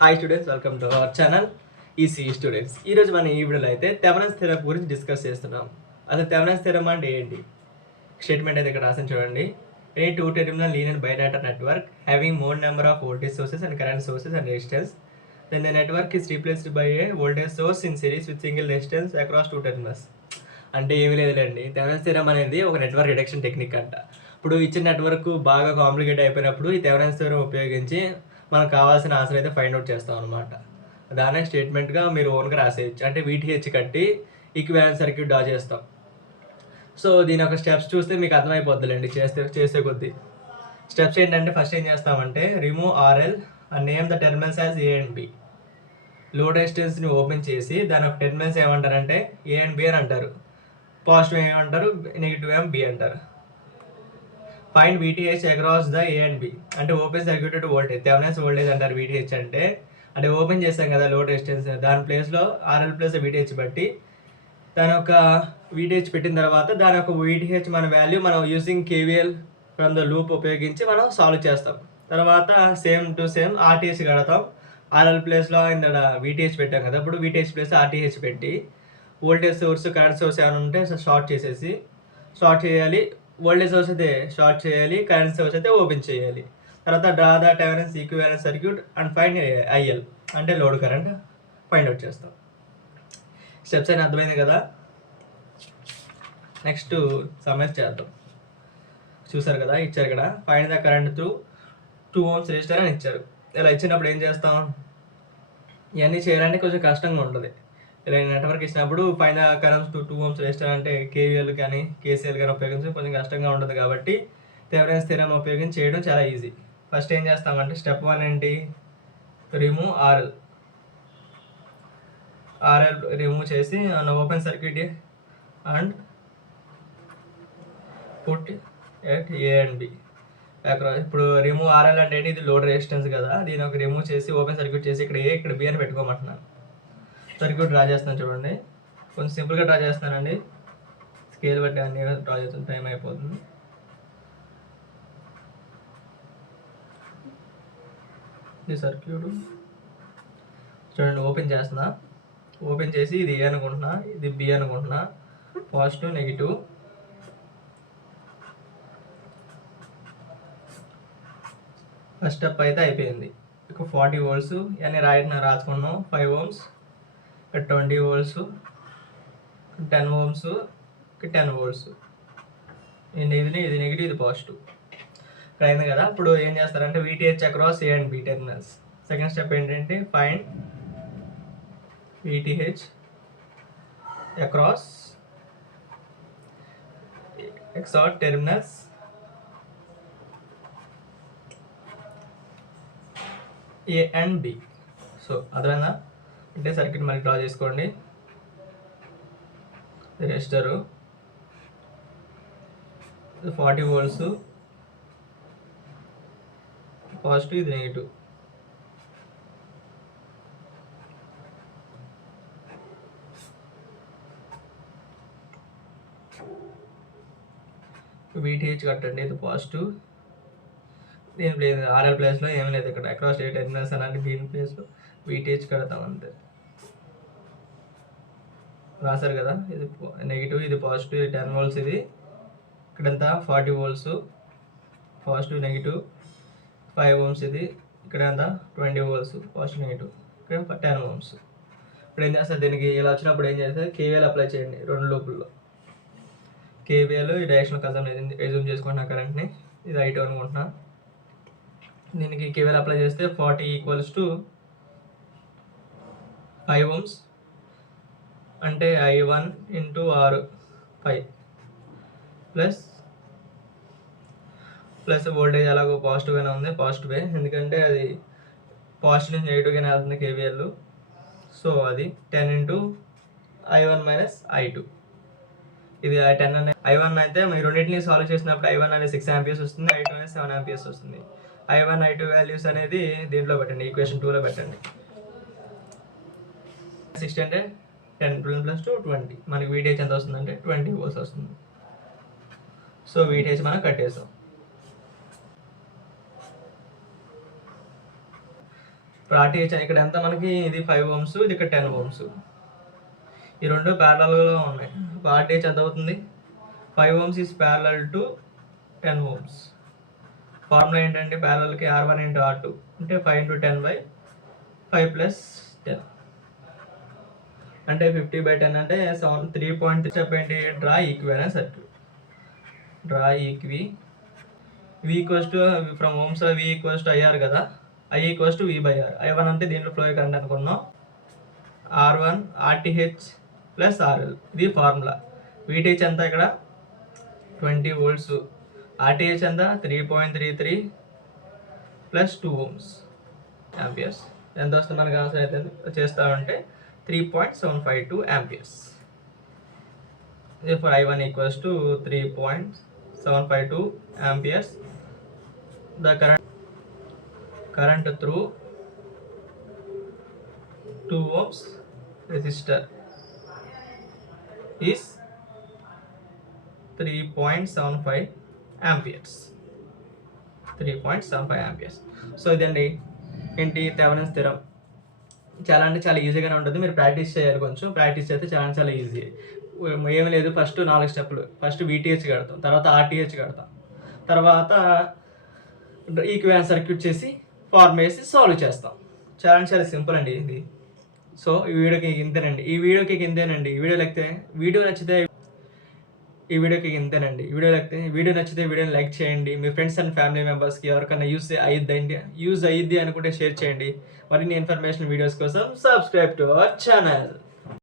Hi students, welcome to our channel ECE students. ఈరోజు మనం ఈ వీడియోలో అయితే థెవెనిన్స్ థియరమ్ గురించి డిస్కస్ చేస్తున్నాం. అసలు థెవెనిన్స్ థియరమ్ అంటే ఏంటి? స్టేట్మెంట్ అయితే ఇక్కడ రాసిన చూడండి. A two terminal linear bilateral network having more number of voltage sources and current sources and resistance then the network is replaced by a voltage source in series with single resistance across two terminals. అంటే ఏమీ లేదులేండి, Thevenin's theorem అనేది ఒక network reduction technique అంట. ఇప్పుడు ఇచ్చిన network బాగా complicate అయిపోయినప్పుడు ఈ థెవెనిన్స్ థియరమ్ ఉపయోగించి మనకు కావాల్సిన ఆన్సర్ అయితే ఫైండ్ అవుట్ చేస్తాం అనమాట. దానే స్టేట్మెంట్గా మీరు ఓన్గా రాసేయచ్చు. అంటే వీటీహెచ్ కట్టి ఈక్వివాలెంట్ సర్క్యూట్ డ్రా చేస్తాం. సో దీని ఒక స్టెప్స్ చూస్తే మీకు అర్థమైపోద్దులేండి చేసే కొద్దీ. స్టెప్స్ ఏంటంటే ఫస్ట్ ఏం చేస్తామంటే remove RL and name the terminals as A and B. Load రెసిస్టెన్స్ని ఓపెన్ చేసి దాని ఒక టెర్మినల్స్ ఏమంటారంటే ఏ అండ్ బి అని అంటారు. పాజిటివ్ ఏమంటారు, నెగిటివ్ ఏం బి అంటారు. Find VTH across the A and B. అంటే open circuited voltage, Thevenin's voltage అంటారు వీటీహెచ్ అంటే ఓపెన్ చేస్తాం కదా లోడ్ రెసిస్టెన్స్, దాని ప్లేస్లో ఆర్ఎల్ ప్లస్ వీటీహెచ్ బట్టి దాని యొక్క వీటీహెచ్ పెట్టిన తర్వాత దాని యొక్క వీటీహెచ్ మన వాల్యూ మనం using KVL from the loop ఉపయోగించి మనం సాల్వ్ చేస్తాం. తర్వాత సేమ్ టు సేమ్ ఆర్టీహెచ్ కడతాం. ఆర్ఎల్ ప్లేస్లో ఇంత వీటీహెచ్ పెట్టాం కదా, ఇప్పుడు వీటీహెచ్ ప్లస్ ఆర్టీహెచ్ పెట్టి వోల్టేజ్ సోర్స్ కరెంట్ సోర్స్ ఏమైనా ఉంటే షార్ట్ చేయాలి. వోల్టేజ్ సోర్స్ అయితే షార్ట్ చేయాలి, కరెంట్ సోర్స్ అయితే ఓపెన్ చేయాలి. తర్వాత draw the Thevenin's equivalent circuit and find IL అంటే లోడ్ కరెంట్ ఫైండ్ అవుట్ చేస్తాం. స్టెప్స్ అయినా అర్థమైంది కదా. నెక్స్ట్ సమ్మేస్ చేద్దాం. చూసారు కదా, ఇచ్చారు కదా find the current through 2 ohms resistor అని ఇచ్చారు. ఇలా ఇచ్చినప్పుడు ఏం చేస్తాం, ఇవన్నీ చేయాలంటే కొంచెం కష్టంగా ఉంటుంది. ఇలా నెట్వర్క్ ఇచ్చినప్పుడు find the current to 2 ohms resistor అంటే కేవీఎల్ కానీ కేసీఎల్ కానీ ఉపయోగించి కొంచెం కష్టంగా ఉంటుంది. కాబట్టి థెవెనిన్స్ థియరమ్ ఉపయోగించి చేయడం చాలా ఈజీ. ఫస్ట్ ఏం చేస్తామంటే స్టెప్ 1 ఏంటి, రిమూవ్ ఆర్ఎల్ రిమూవ్ చేసి open circuit and put at A and B. ఇప్పుడు రిమూవ్ ఆర్ఎల్ అంటే ఇది లోడ్ రెసిస్టెన్స్ కదా, దీని ఒక రిమూవ్ చేసి ఓపెన్ సర్క్యూట్ చేసి ఇక్కడ ఏ ఇక్కడ బి అని పెట్టుకోమంటున్నాను. సర్క్యూట్ డ్రా చేస్తాను చూడండి. కొంచెం సింపుల్గా డ్రా చేస్తానండి, స్కేల్ బట్టి అన్ని డ్రా చేస్తాను, టైం అయిపోతుంది. ఈ సర్క్యూట్ చూడండి, ఓపెన్ చేసి ఇది ఏ అనుకుంటున్నా, ఇది బి అనుకుంటున్నా, పాజిటివ్ నెగిటివ్. ఫస్ట్ స్టెప్ అయితే అయిపోయింది. ఇక 40 volts ఇవన్నీ రాసుకున్నాం. 5 ohms, 20 volts, 10 ohms, 10 volts. ఇది నెగిటివ్, ఇది పాజిటివ్. ఇక్కడ అయింది కదా. ఇప్పుడు ఏం చేస్తారంటే VTH across A and B terminals. Second step ఏంటంటే find VTH across terminals A and B. So అర్థమైందా? అంటే సర్క్యూట్ మళ్ళీ డ్రా చేసుకోండి. రెసిస్టరు 40 volts, పాజిటివ్, ఇది నెగిటివ్. వీటీహెచ్ కట్టండి, ఇది పాజిటివ్. దీని ప్లేస్ ఆర్ఎల్ ప్లేస్లో ఏం లేదు, ఇక్కడ అక్రాస్ ఏ టెర్మినల్స్ అలాంటి దీని ప్లేస్లో వీటీహెచ్ కడతాం అంతే. రాశారు కదా, ఇది నెగిటివ్, ఇది పాజిటివ్, ఇది 10 volts, ఇది ఇక్కడంతా 40 volts, పాజిటివ్ నెగిటివ్. 5 ohms, ఇది ఇక్కడ అంతా 20 volts, పాజిటివ్ నెగిటివ్. ఇక్కడ 10 ohms. ఇప్పుడు ఏం చేస్తారు, దీనికి ఇలా వచ్చినప్పుడు ఏం చేస్తారు, కేవీఎల్ అప్లై చేయండి 2 లూపుల్లో. కేవీఎల్ ఈ డైరెక్షనల్ కన్సమ్ ఎజ్యూమ్ చేసుకుంటున్నా కరెంట్ని, ఇది I2 అనుకుంటున్నా. దీనికి కేవీఎల్ అప్లై చేస్తే 40 = 5 ohms అంటే I1 × R 5 ప్లస్ వోల్టేజ్ అలాగో పాజిటివ్గానే ఉంది, పాజిటివే, ఎందుకంటే అది పాజిటివ్ నుంచి నెగిటివ్గానే వెళ్తుంది కేవీఎల్. సో అది 10 × I1 - I2. ఇది 10 అనే I1 అయితే మీరు రెండింటిని సాల్వ్ చేసినప్పుడు I1 అనేది 6 amperes వస్తుంది, I2 అనేది 7 amperes వస్తుంది. I1, I2 వాల్యూస్ అనేది దీంట్లో పెట్టండి, ఈక్వేషన్ 2లో పెట్టండి. 60 అంటే 10 + 2 20. మనకి వీటీహెచ్ ఎంత వస్తుందంటే 20 volts వస్తుంది. సో వీటీహెచ్ మనం కట్టేసాం. ఇప్పుడు RTH ఇక్కడ ఎంత మనకి ఇది 5 ohms, ఇది ఇక్కడ 10 ohms. ఈ రెండు ప్యారలల్గా ఉన్నాయి. ఇప్పుడు RTH ఎంత అవుతుంది? 5 ohms is parallel to 10 ohms. Formula ఏంటంటే ప్యారలల్కి R1 × R2 అంటే 5 × 10/5 + 10 అంటే 50/10 అంటే 3.3. చెప్పండి draw equivalent circuit. Draw equi V = from ohms V = IR కదా, I = V/R. I1 అంటే దీంట్లో ఫ్లో కరెంట్ అనుకున్నాం. R1 RTH + RL ఇది ఫార్ములా. VTH ఎంత ఇక్కడ 20 volts, RTH ఎంత 3.33 + 2 ohms amperes. ఎంత వస్తుంది మనకు ఆన్సర్ అయితే చేస్తామంటే 3.752 amperes. Therefore I1 = 3.752 amperes. The current through 2 ohms resistor is 3.75 amperes. 3.75 amperes. So ఇదండి ఏంటి థెవెనిన్స్ థియరం. చాలా అంటే చాలా ఈజీగానే ఉంటుంది. మీరు ప్రాక్టీస్ చేయాలి, కొంచెం ప్రాక్టీస్ చేస్తే చాలా ఈజీ. ఏమీ లేదు, ఫస్ట్ 4 స్టెప్పులు. ఫస్ట్ VTH కడతాం, తర్వాత RTH కడతాం, తర్వాత ఈక్వివాలెంట్ సర్క్యూట్ చేసి ఫార్ములా వేసి సాల్వ్ చేస్తాం. చాలా సింపుల్ అండి ఇది. సో ఈ వీడియోకి ఇంతేనండి. ఈ వీడియో నచ్చితే వీడియో నచ్చితే వీడియోని లైక్ చేయండి. మీ ఫ్రెండ్స్ అండ్ ఫ్యామిలీ మెంబర్స్కి ఎవరికైనా యూజ్ అయ్యిద్ది అనుకుంటే షేర్ చేయండి. మరిన్ని ఇన్ఫర్మేషన్ వీడియోస్ కోసం సబ్స్క్రైబ్ టు అవర్ ఛానల్.